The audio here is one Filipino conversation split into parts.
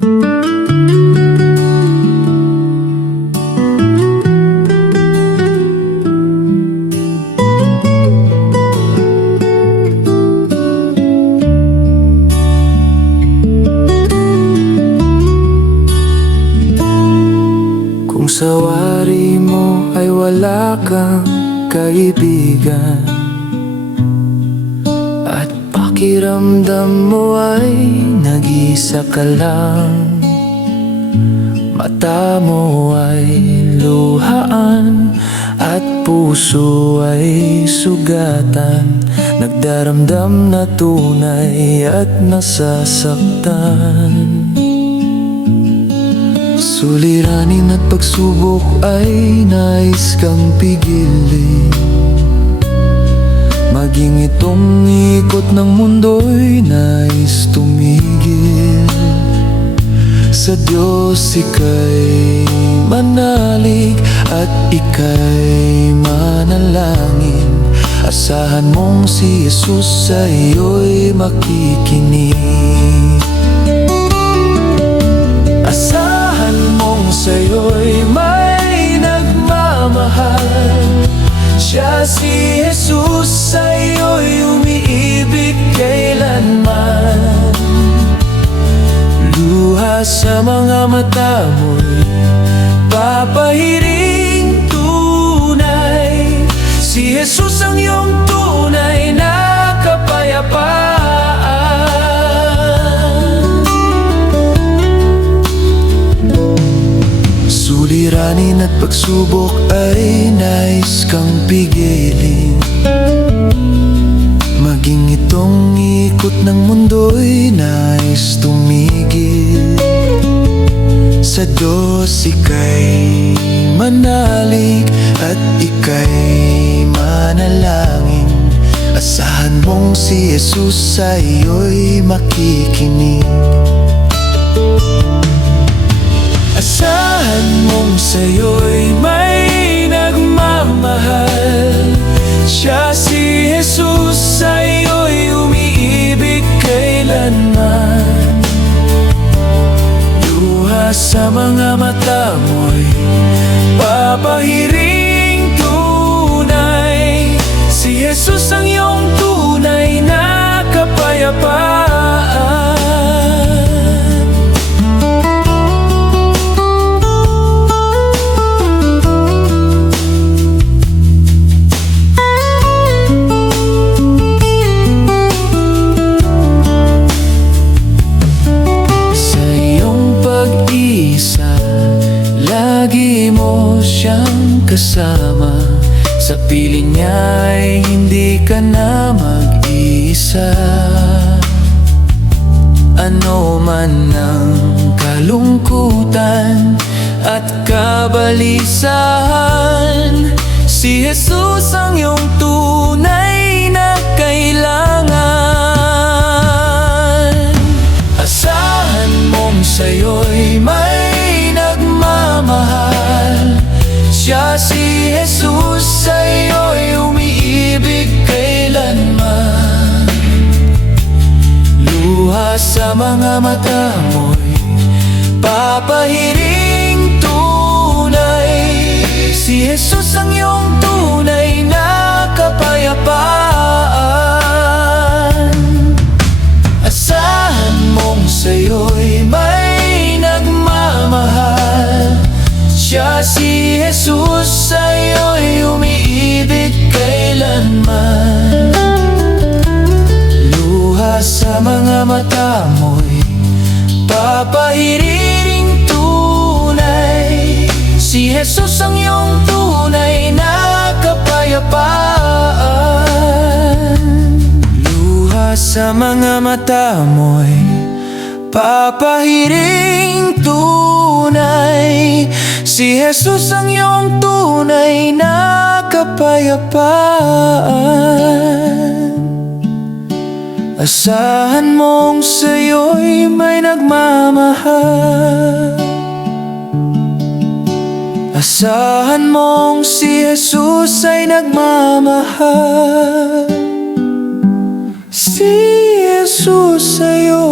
Kung sa wari mo ay wala kang kaibigan at pakiramdam mo ay nag-isa ka lang, mata mo ay luhaan at puso ay sugatan, nagdaramdam na tunay at nasasaktan. Suliranin at pagsubok ay nais kang pigilin, maging itong ikot ng mundo'y nais tumigil. Sa Diyos ika'y manalig at ika'y manalangin, asahan mong si Jesus sa iyo'y makikinig. Asahan mong sa'yo'y may nagmamahal, siya si Jesus sa'yo'y umiibig kailanman. Luha sa mga mata mo'y papahiring tunay, si Jesus ang iyong tunay na kapayapaan. Suliranin at pagsubok ay nais kang pigilin, maging itong ikot ng mundo'y nais tumigil. Sa Diyos ika'y manalig at ika'y manalangin, asahan mong si Jesus sa iyo'y makikinig. Asahan mong sa'yo'y may nagmamahal, siya si Jesus sa'yo'y umiibig kailanman. Luha sa mga mata mo'y papahiring tunay, si Jesus ang iyong tunay na kapayapaan. Lagi mo siyang kasama, sa piling niya ay hindi ka na mag-iisa. Ano man ang kalungkutan at kabalisahan, si Jesus ang iyong tunay na kailangan. Asahan mong sa'yo'y may nagmamahal, siya si Jesus sa'yo'y umiibig kailanman. Luha sa mga mata mo'y papahiring tunay, si Jesus ang iyong tunay na kapayapaan. Asahan mong sa'yo'y may nagmamahal, siya si Jesus sa'yo'y umiibig kailanman. Luha sa mga mata mo'y papahiring tunay, si Jesus ang iyong tunay na kapayapaan. Luha sa mga mata mo'y papahiring tunay, si Jesus ang iyong tunay na kapayapaan. Asahan mong sa'yo'y may nagmamahal, asahan mong si Jesus ay nagmamahal. Si Jesus sa'yo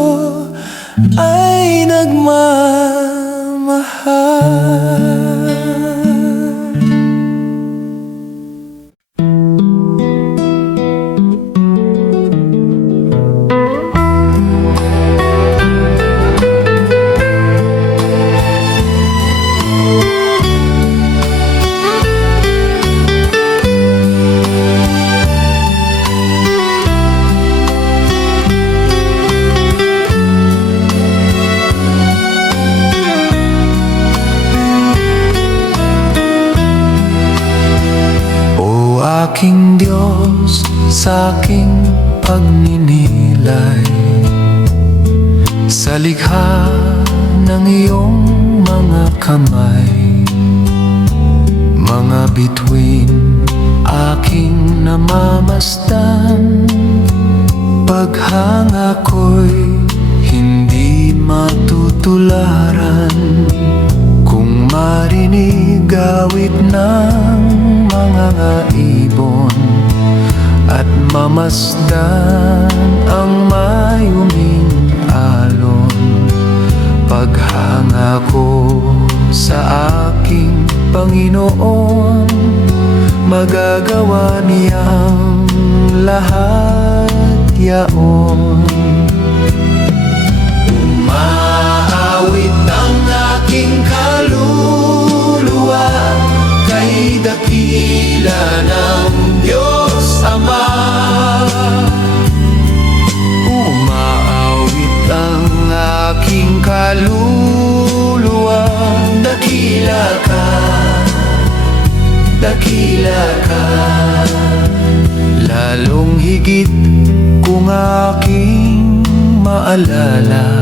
ay nagmamahal. Aking Diyos, sa aking pagninilay, sa likha ng iyong mga kamay, mga bituin aking namamasdan, paghanga ko'y hindi matutularan. Kung marinig awit ng mga ibon at mamasdan ang mayuming alon, paghanga ko sa aking Panginoon, magagawa niyang lahat yaon. Umaawit ang aking kaluluwa kay dakila ng Diyos Ama. Umaawit ang aking kaluluwa, dakila ka, dakila ka. Lalong higit kung aking maalala,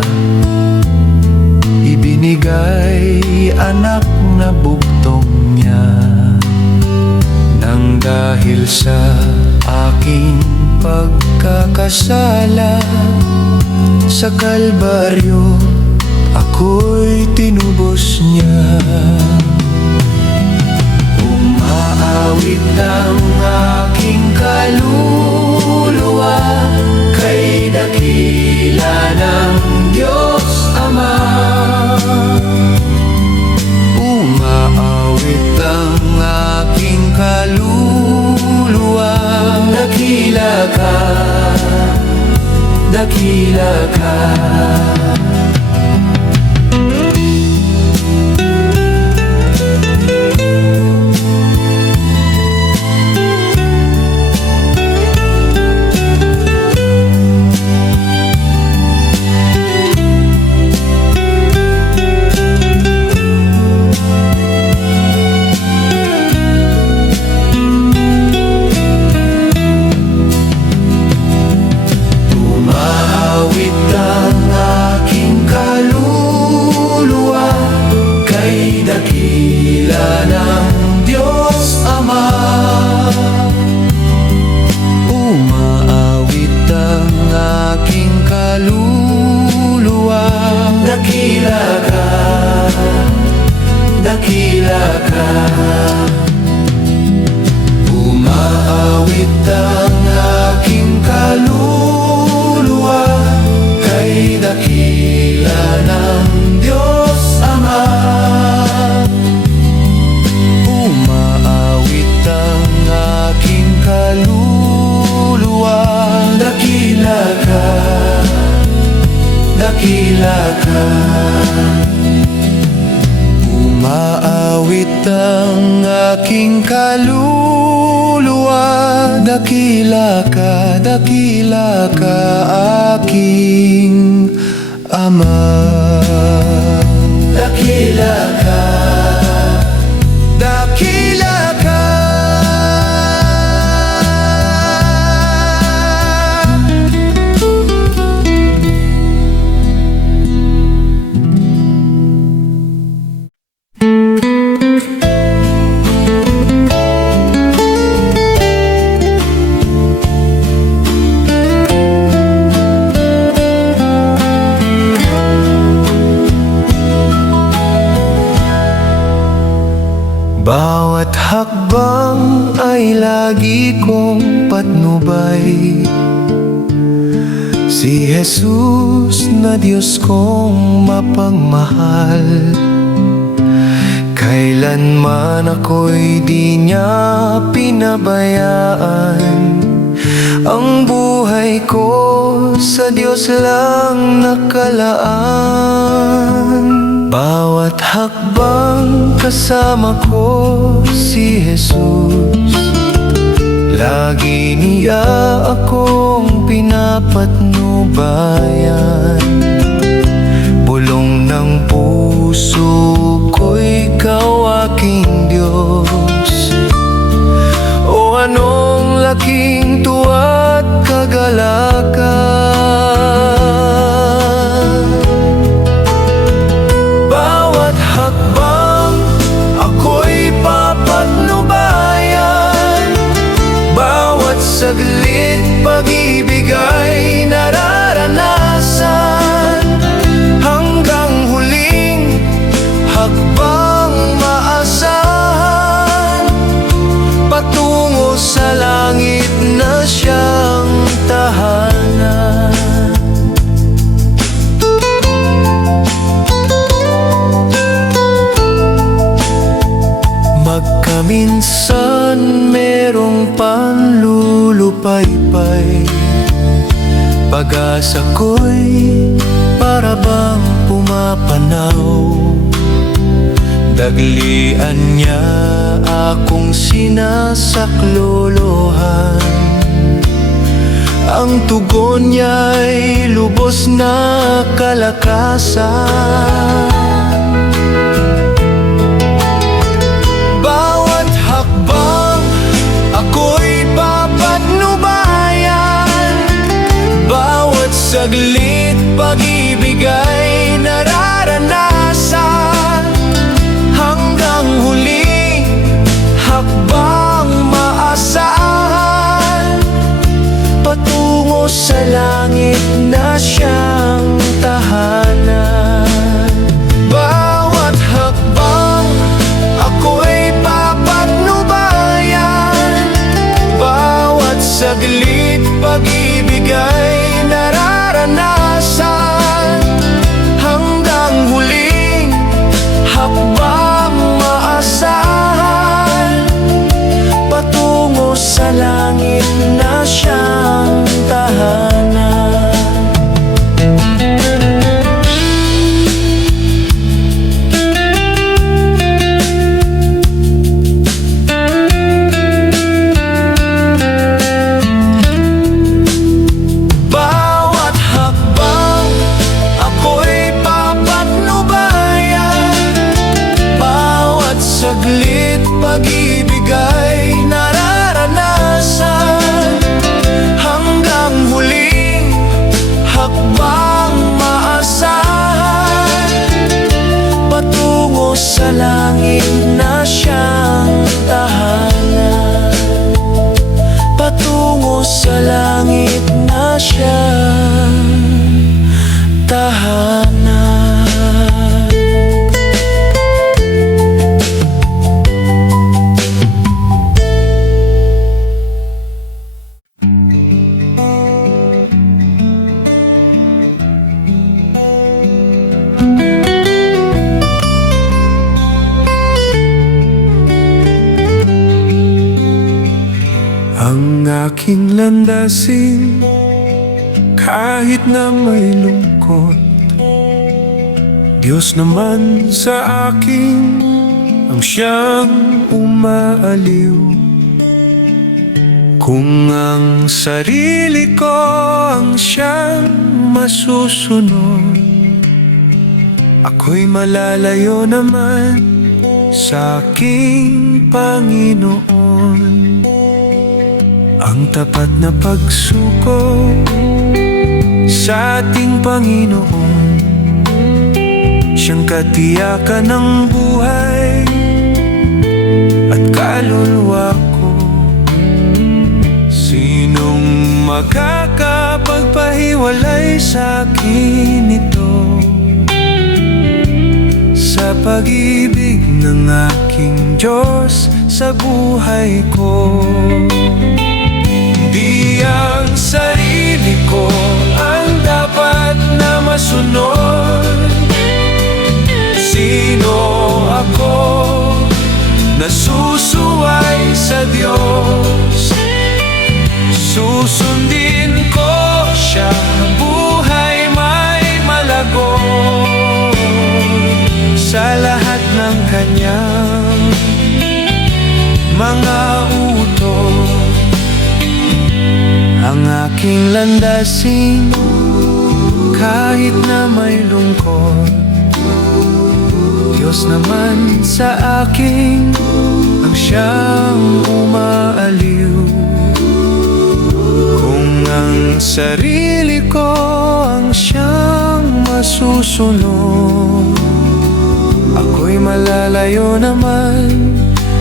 ibinigay anak na bugtong niya, nang dahil sa aking pagkakasala. Sa Kalbaryo ako'y tinubos niya. Umaawit ang aking kaluluwa kay dakila ng Diyos Ama. Umaawit ang aking kaluluwa, dakila ka, dakila ka. Dakila ka, umaawit ang aking kaluluwa kay dakila ng Diyos Ama. Umaawit ang aking kaluluwa, dakila ka, dakila ka. Umaawit ang aking kaluluwa, dakila ka, dakila ka, aking Ama. Dakila ka, dakila ka. Bawat hakbang ay lagi kong patnubay, Si Jesus na Diyos kong mapagmahal, kailanman ako'y di niya pinabayaan. Ang buhay ko sa Diyos lang nakalaan. Bawat hakbang kasama ko si Jesus, lagi niya akong pinapatnubayan. Bulong ng puso ko'y ikaw aking Diyos. O anong laking tuwa't kagalakan. Bawat hakbang ako'y papatnubayan. Bawat saglit pag-ibig ay nararanasan. Hanggang huling hakbang maasahan, patungo sa langit na siyang tahanan. Magkaminsan merong panlulupaypay, pag-asa ko'y para bang pumapanaw. Daglian niya akong sinasaklolohan. Ang tugon niya'y lubos na kalakasan. Bawat hakbang ako'y papatnubayan. Bawat saglit pag-ibig ay nararanasan. Hanggang huling hakbang maasahan, patungo sa langit na siyang tahanan. Bawat hakbang ako'y papatnubayan. Bawat saglit pag-ibig ay nararanasan. Hanggang huling hakbang maasahan, patungo sa langit na siyang tahanan. Bawat hakbang ako'y papatnubayan. Bawat saglit pag-ibig ay nararanasan. Hanggang huling hakbang maasahan, patungo sa langit na siyang tahanan. Patungo sa langit na siyang tahanan. Ang aking landasin, kahit na may lungkot, Diyos naman sa akin ang siyang umaaliw. Kung ang sarili ko ang siyang masusunod, ako'y malalayo naman sa aking Panginoon. Ang tapat na pagsuko sa ating Panginoon, siyang katiyakan ng buhay at kaluluwa ko. Sinong makakapagpahiwalay sa akin nito? Sa pag-ibig ng aking Diyos sa buhay ko. Di ang sarili ko ang dapat na masunod? Sino ako na susuway sa Diyos? Susundin ko siya, buhay may malago sa lahat ng kanyang mga utos. Ang aking landasin kahit na may lungkot, Diyos naman sa akin ang siyang umaaliw. Kung ang sarili ko ang siyang masusunod, ako'y malalayo naman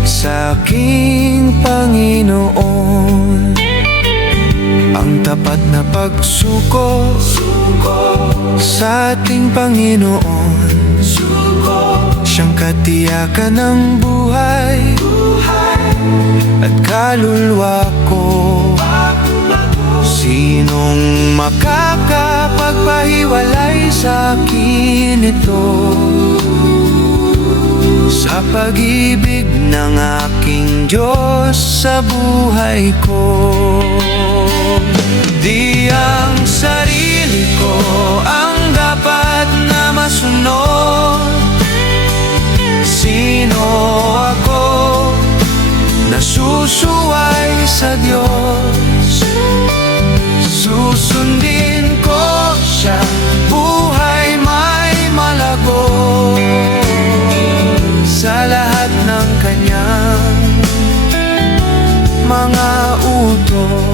sa aking Panginoon. Ang tapat na pagsuko sa ating Panginoon, siyang katiyakan ng buhay at kaluluwa ko. Sinong makakapagpahiwalay sa akin ito? Sa pag-ibig ng aking Diyos sa buhay ko. Di ang sarili ko ang dapat na masunod. Sino ako na susuway sa Diyos? Susundin ko siya, buhay may malago sa lahat ng kanyang mga utos.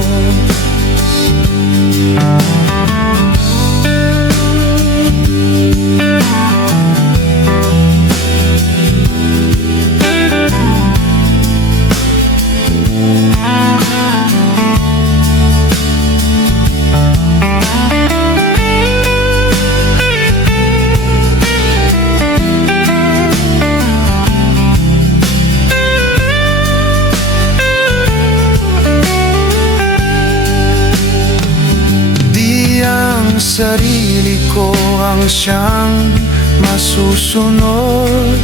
Sarili ko ang siyang masusunod,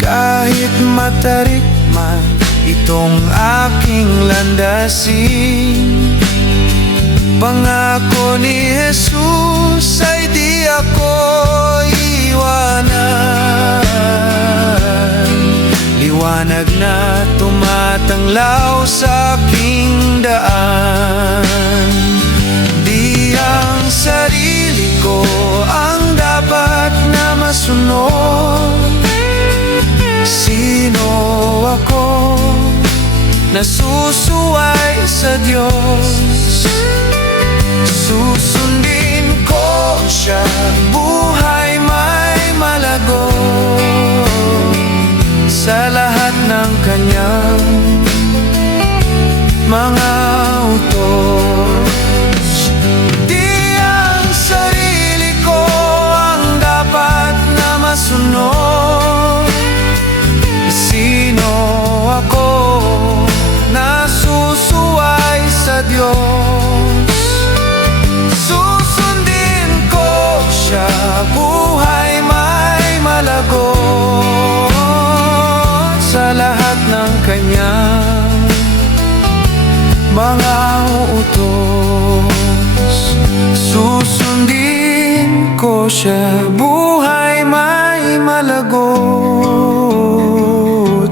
kahit matarik man itong aking landasin. Pangako ni Jesus ay di ako iwanan. Liwanag na tumatanglaw sa aking daan. Ang sarili ko ang dapat na masunod. Sino ako na susuway sa Diyos? Susundin ko siya, buhay may malago sa lahat ng kanyang mga utos. Masunod. Sino ako na susuway sa Diyos? Susundin ko siya, buhay may malago sa lahat ng kanyang mga utos. Susundin ko siya, buhay may malagot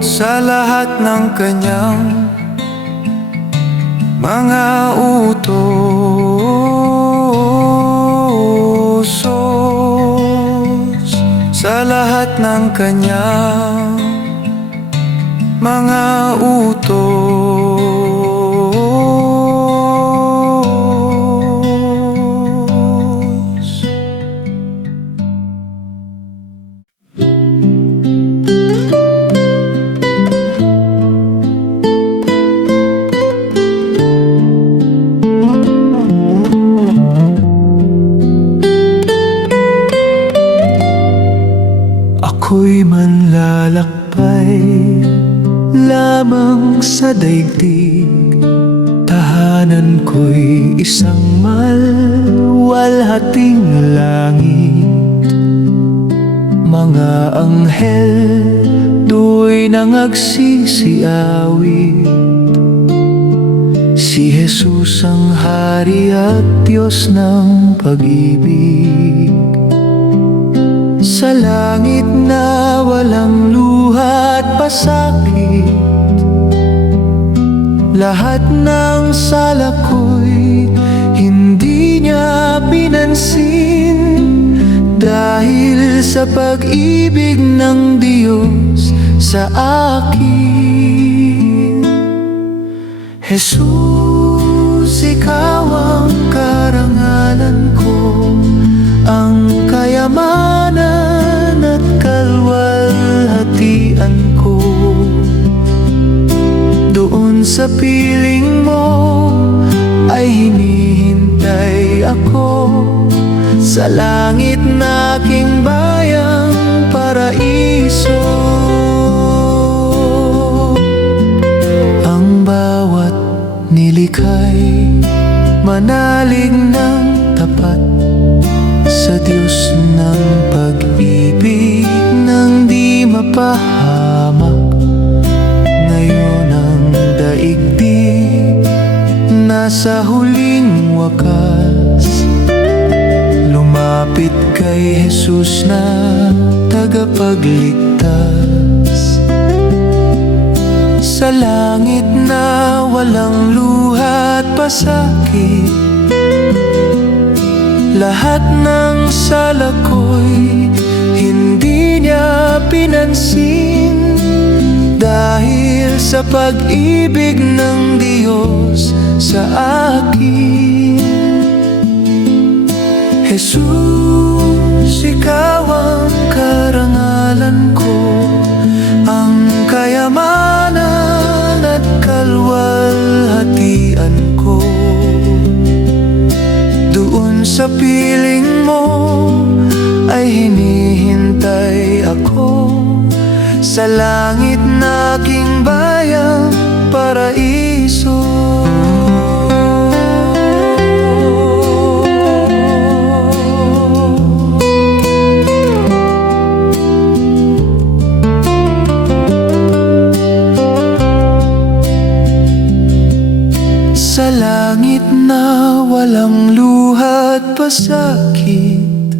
sa lahat ng kanyang mga utos. Sa lahat ng kanyang mga utos. Ako'y manlalakbay lamang sa daigdig, tahanan Tahanan ko'y isang malwalhating langit. Mga anghel do'y nangagsisiawit. Si Jesus ang Hari at Diyos ng pag-ibig. Sa langit na walang luha at pasakit, lahat ng sala ko'y hindi niya pinansin. Dahil sa pag-ibig ng Diyos sa akin. Jesus, ikaw ang karangalan ko, ang kayamanan at kalwalhatian ko. Doon sa piling mo ay hinihintay ako, sa langit na aking bayang paraiso. Ang bawat nilikhay manalig ng tapat sa Diyos ng pag-ibig nang di mapahamak. Ngayon ang daigdig nasa huling wakas, lumapit kay Jesus na tagapagligtas. Sa langit na walang luha at pasakit, lahat ng sala ko'y hindi niya pinansin. Dahil sa pag-ibig ng Diyos sa akin. Jesus, ikaw ang karangalan ko, ang kayamanan at kalwalhatian ko. Doon sa piling mo ay hinihintay ako, sa langit na aking bayang paraiso. Sa langit na walang luha at pasakit,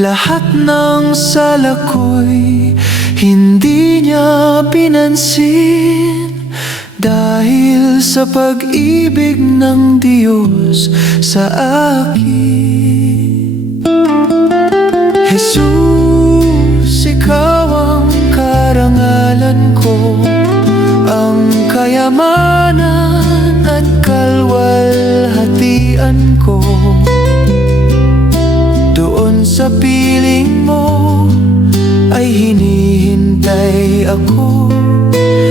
lahat ng sala ko'y hindi niya pinansin. Dahil sa pag-ibig ng Diyos sa akin. Jesus, ikaw ang karangalan ko, ang kayamanan at kalwalhatian ko. Doon sa piling mo ay hinihintay ako,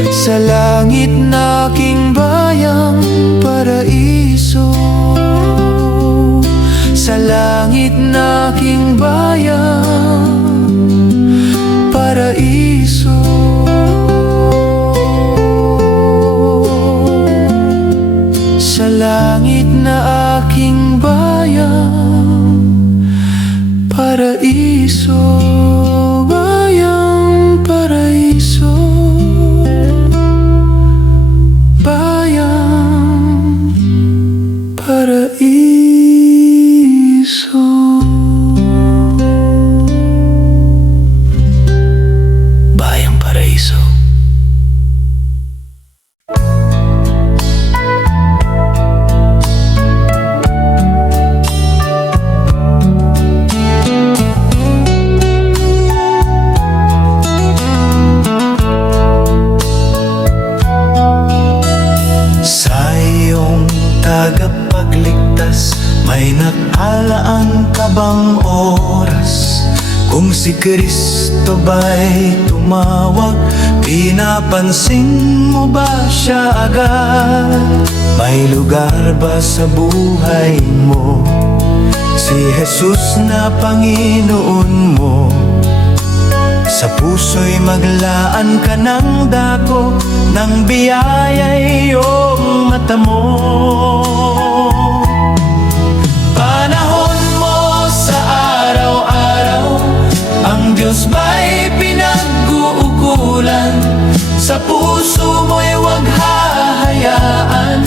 sa langit na aking bayang paraiso. Sa langit na aking bayang paraiso. Sa langit na aking bayang paraiso. Bayang paraiso. Bayang paraiso. Bayang paraiso. Tagapagligtas, may nakalaan ka bang oras? Kung si Kristo ba'y tumawag, pinapansin mo ba siya agad? May lugar ba sa buhay mo si Jesus na Panginoon mo? Sa puso'y maglaan ka ng dako, ng biyaya'y iyong mata mo. Panahon mo sa araw-araw, ang Diyos ba'y pinag-uukulan? Sa puso mo'y huwag hahayaan,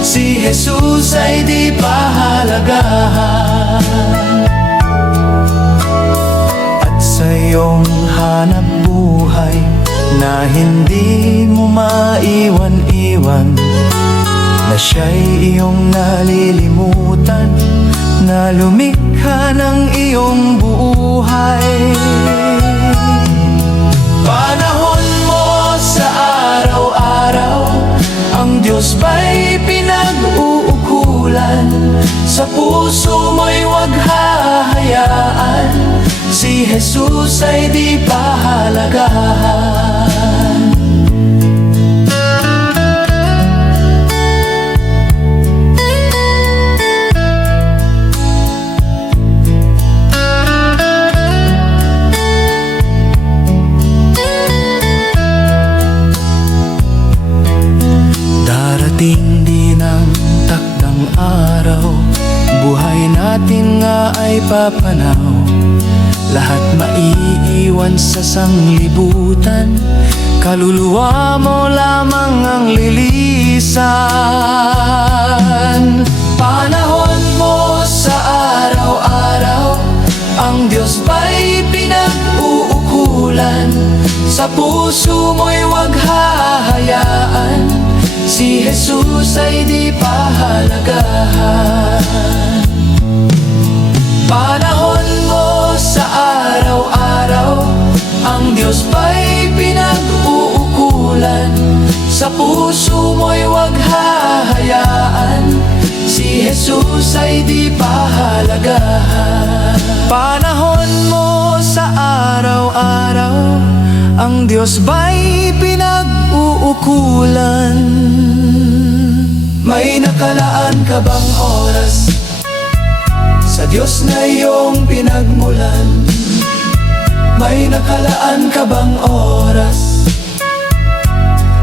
si Jesus ay di pahalagahan. At sa iyong hanap buhay na hindi mo maiwan-iwan, na siya'y iyong nalilimutan, na lumikha ng iyong buhay. Panahon mo sa araw-araw, ang Diyos ba'y pinag-uukulan? Sa puso mo'y huwag hahayaan, si Jesus ay di pahalagahan. Darating din ang takdang araw, buhay natin nga ay papanaw. Lahat maiiwan sa sanglibutan, kaluluwa mo lamang ang lilisan. Panahon mo sa araw-araw, ang Diyos ba'y pinag-uukulan? Sa puso mo'y huwag hahayaan, si Jesus ay di pahalagahan. Panahon mo sa araw-araw, ang Diyos ba'y pinag-uukulan? Sa puso mo'y huwag hahayaan, si Jesus ay di pahalagahan. Panahon mo sa araw-araw, ang Diyos ba'y pinag-uukulan? May nakalaan ka bang oras sa Diyos na iyong pinagmulan? May nakalaan ka bang oras?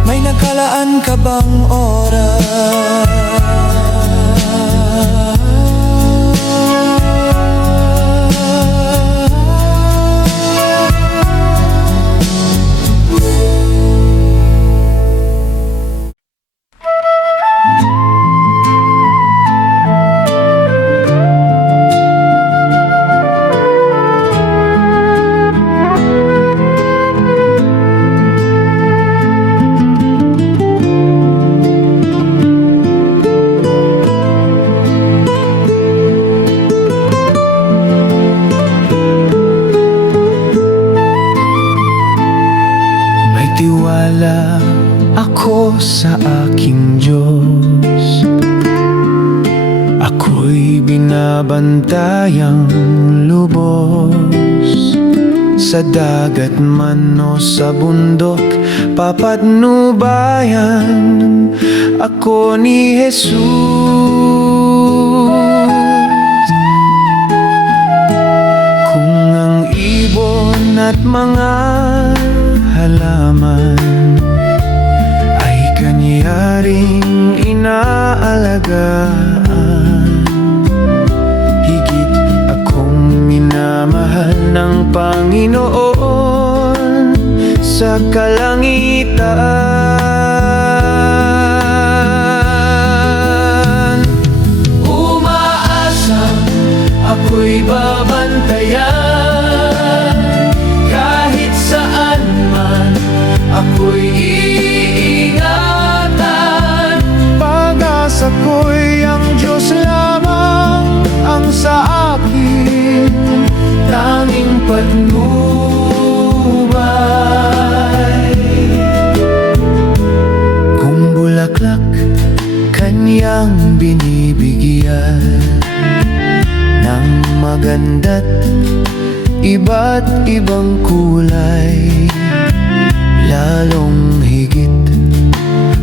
May nakalaan ka bang oras? Tiwala ako sa aking Diyos, ako'y binabantayang lubos. Sa dagat man o sa bundok, papatnubayan ako ni Jesus. Kung ang ibon at mga halaman ay Kanya ring inaalagaan, higit akong minamahal ng Panginoon sa kalangitan. Umaasang ako'y babantayan, kahit saan man ako'y iingatan. Pag-asa ko'y ang Diyos lamang ang sa akin tanging patnubay. Kung bulaklak Kanyang binibigyan ng maganda't iba't ibang kulay, lalong higit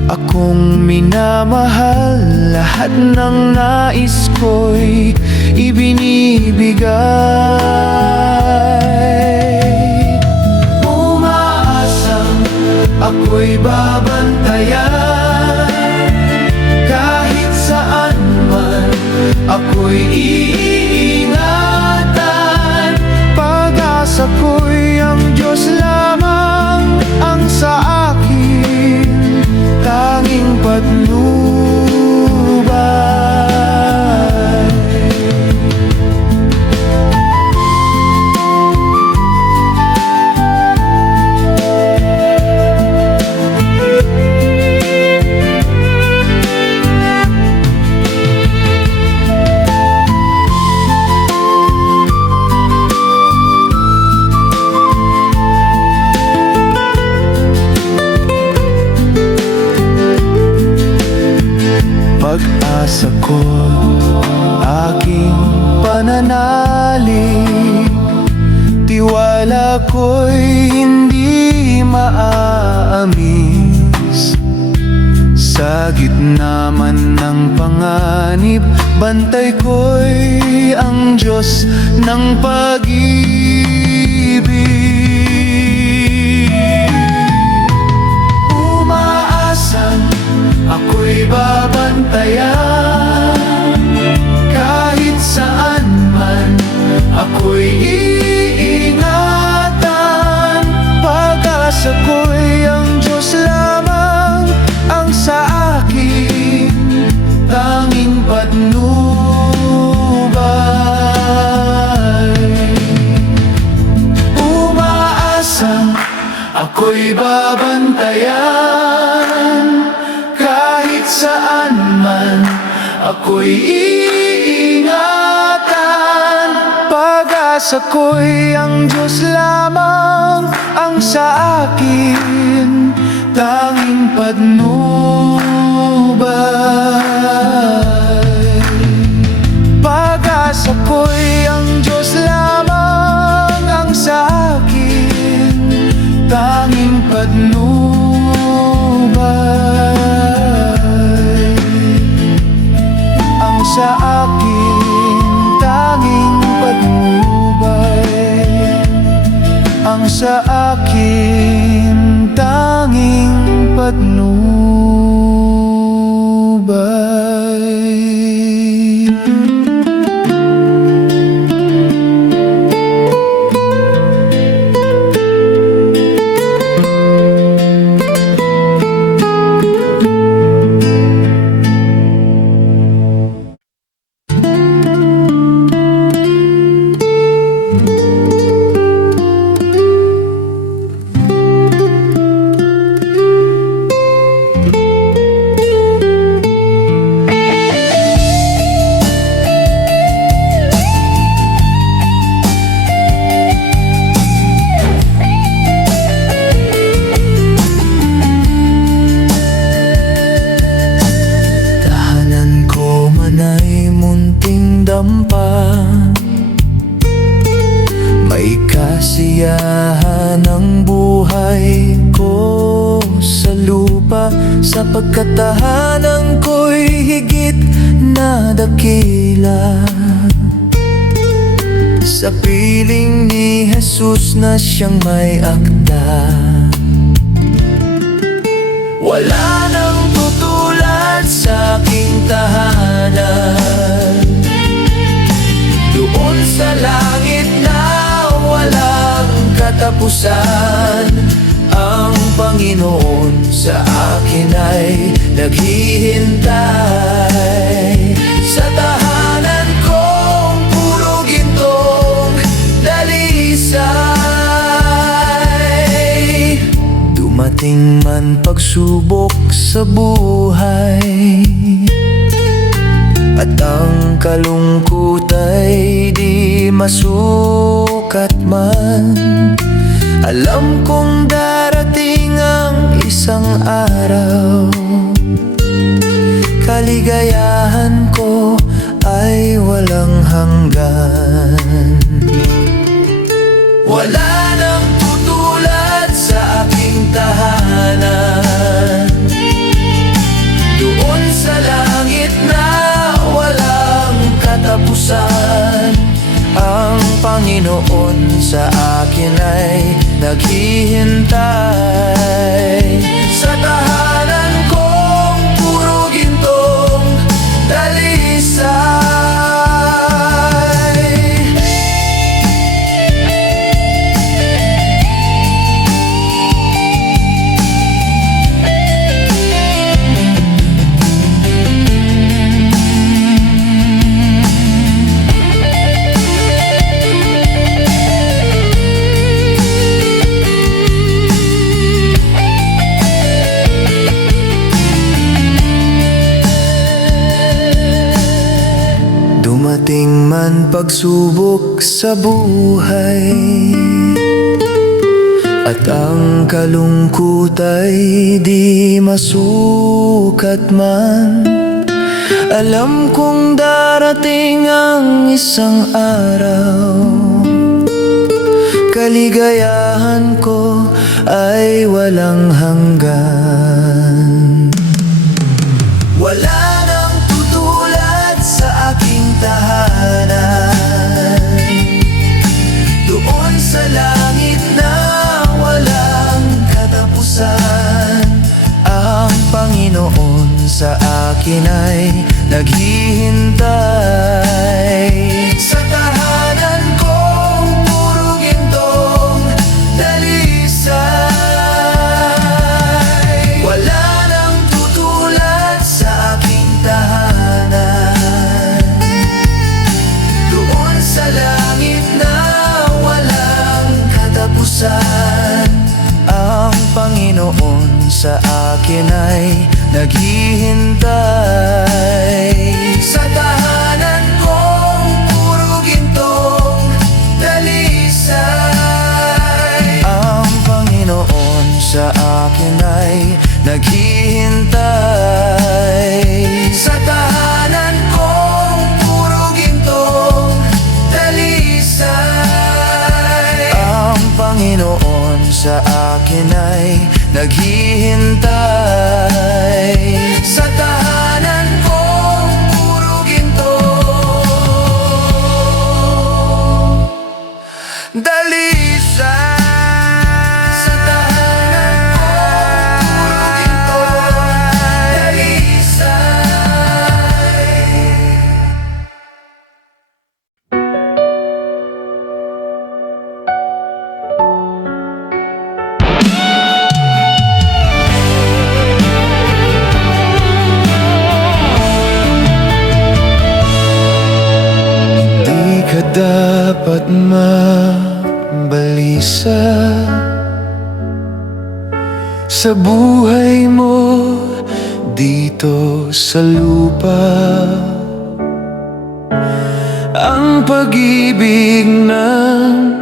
akong minamahal, lahat ng nais ko'y ibinibigay. ako'y hindi maaamis. Sa gitna man ng panganib, bantay ko'y ang Diyos ng pag-ibig. Umaasang ako'y babantayan, kahit saan man ako'y iingatan. Pag-asa ko'y ang Diyos lamang ang sa akin tanging patnubay. Umaasang ako'y babantayan, kahit saan man ako'y iingatan. Pag-asa ko'y ang Diyos lamang ang sa akin tanging patnubay. Pag-asa ko'y ang Diyos lamang ang sa akin tanging patnubay. Ang sa akin tanging patnubay. Ang sa akin tanging patnubay. May kasiyahan ang buhay ko sa lupa, sapagkat tahanan ko'y higit na dakila. Sa piling ni Jesus na siyang may akda, wala nang tutulad sa aking tahanan. Doon sa langit na walang katapusan, ang Panginoon sa akin ay naghihintay. Sa tahanan kong puro gintong dalisay. Dumating man pagsubok sa buhay, at ang kalungkot ay di masukat man, alam kong darating ang isang araw. Kaligayahan ko ay walang hanggan. Wala nang tutulad sa aking tahanan. Doon sa langit na walang katapusan, ang Panginoon sa akin ay naghihintay. Sa tahanan kong puro gintong dalisay. Dumating man pagsubok sa buhay, at ang kalungkot ay di masukat man, alam kong darating ang isang araw. kaligayahan ko ay walang hanggan. Wala nang tutulad sa aking tahanan, doon sa langit na walang katapusan. Ang Panginoon sa akin ay naghihintay, sa tahanan kong puro gintong dalisay. Wala nang tutulad sa aking tahanan, doon sa langit na walang katapusan. Ang Panginoon sa akin ay naghihintay, sa tahanan kong puro gintong dalisay. Ang Panginoon sa akin ay naghihintay, sa tahanan kong puro gintong dalisay. Ang Panginoon sa akin ay naghihintay, sa tahanan kong puro gintong dalisay. Sa tahanan kong puro gintong dalisay. Di ka dapat mabalisa sa buhay mo dito sa lupa. Ang pag-ibig ng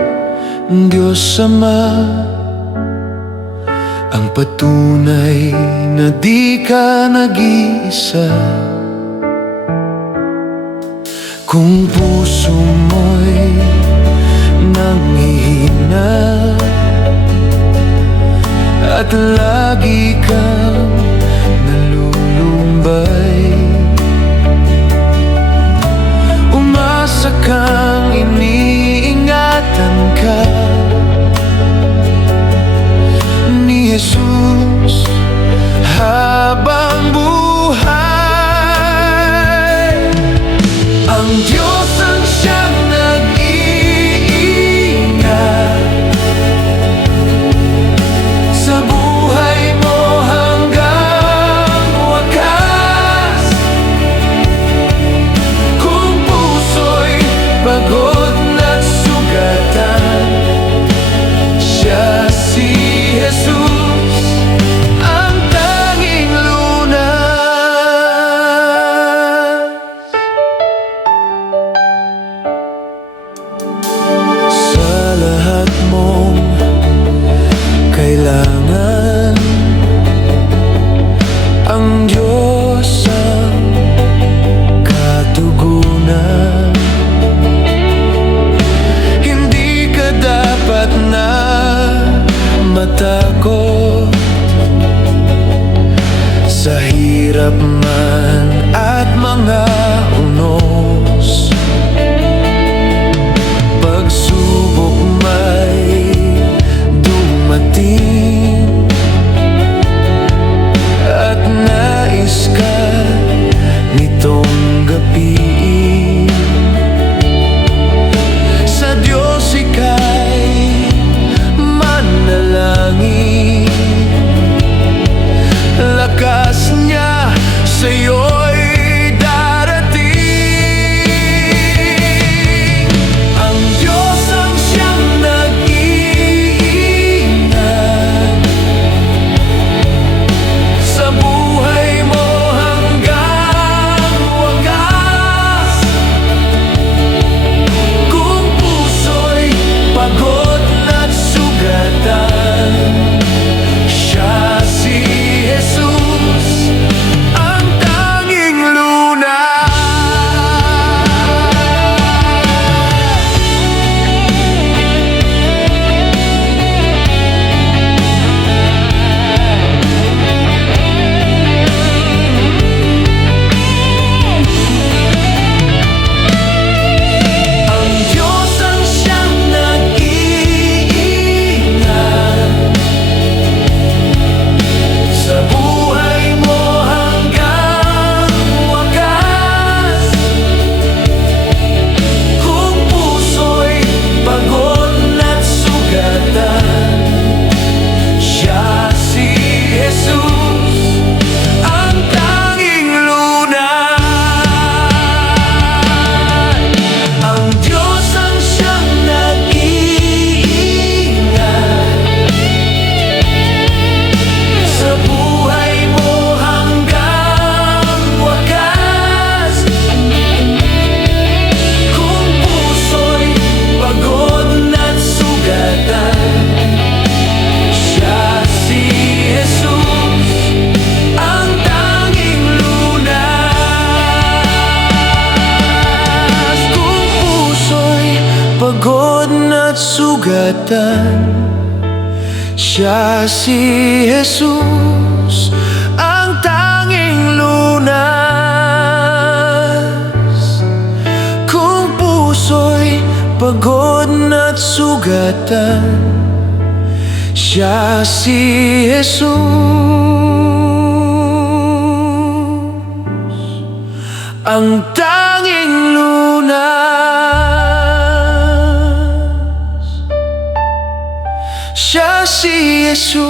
Diyos Ama ang patunay na di ka nag-iisa. Kung puso mo'y nanghihina at lagi kang nalulumbay, umasa kang iniingatan ka ni Jesus habang buhay. Ang Diyos ang siyang nag-iingat sa buhay mo hanggang wakas. Kung puso'y pagod na't sugatan, siya si Jesus ang tanging lunas. Sa lahat mong kailangan, ang Diyos ang katugunan. Hindi ka dapat na matakot sa hirap man at mga unos. Pagsubok may dumating at nais ka nitong gapiin. Sa Diyos ika'y manalangin, lakas niya sa'yo'y darating. sugatan. Siya si Jesus, ang tanging lunas. Kung puso'y pagod na't sugatan, siya si Jesus, ang tanging lunas. Siya si Jesus,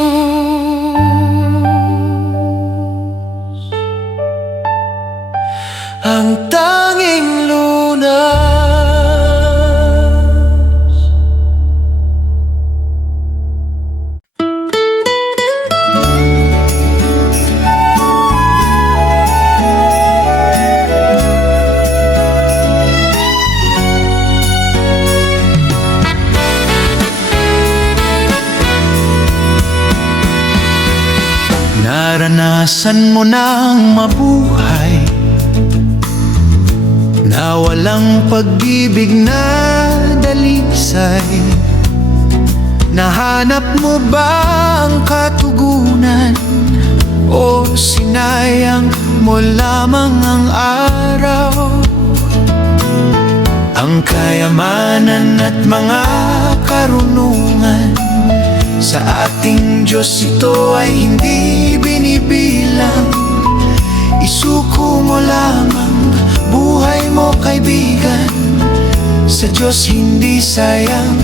ang tanging lunas. Naranasan mo nang mabuhay na walang pag-ibig na dalisay. Nahanap mo ba ang katugunan o sinayang mo lamang ang araw? Ang kayamanan at mga karunungan sa ating Diyos, ito ay hindi binibilang. Isuko mo lamang buhay mo, kaibigan. Sa Diyos hindi sayang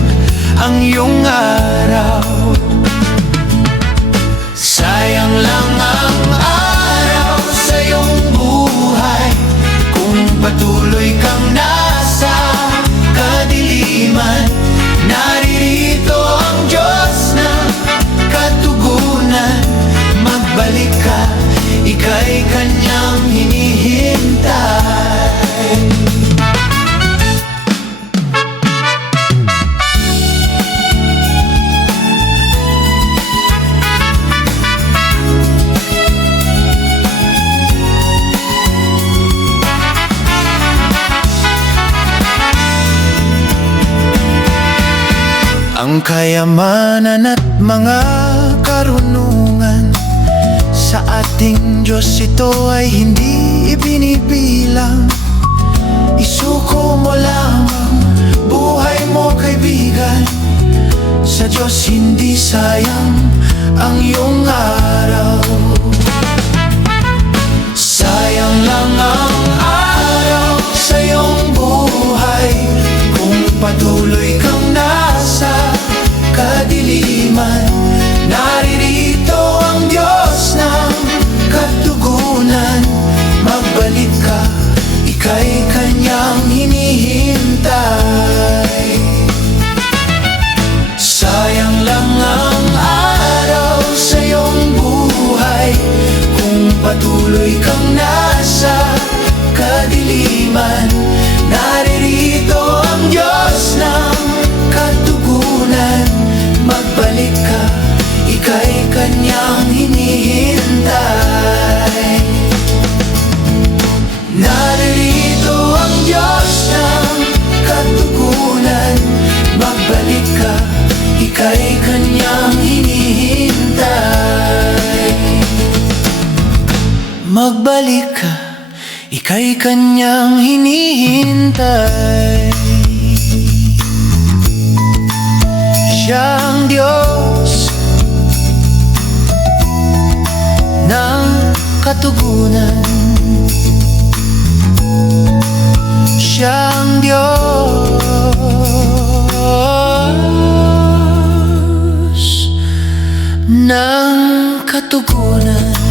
ang iyong araw. Sayang lang ang araw sa iyong buhay kung patuloy kang nasa kadiliman. Naririto ang Diyos na katugunan. Magbalik ka, ika'y kanyang hinihintay. Ang kayamanan at mga karunungan sa ating Diyos, ito ay hindi ibinibilang. Isuko mo lamang buhay mo, kaibigan. Sa Diyos hindi sayang ang iyong araw. Sayang lang ang araw sa iyong buhay kung patuloy kang nasa kadiliman. Naririto ang Diyos ng katugunan. Magbalik ka, ika'y kanyang hinihintay. Sayang lang ang araw sa iyong buhay kung patuloy kang nasa kadiliman. Naririto ang Diyos ng katugunan. Magbalik ka, ika'y kanyang hinihintay. Naririto ang Diyos ng katugunan. Magbalik ka, ika'y kanyang hinihintay. Magbalik ka, ika'y kanyang hinihintay. Siyang Diyos ng katugunan. Siyang Diyos ng katugunan.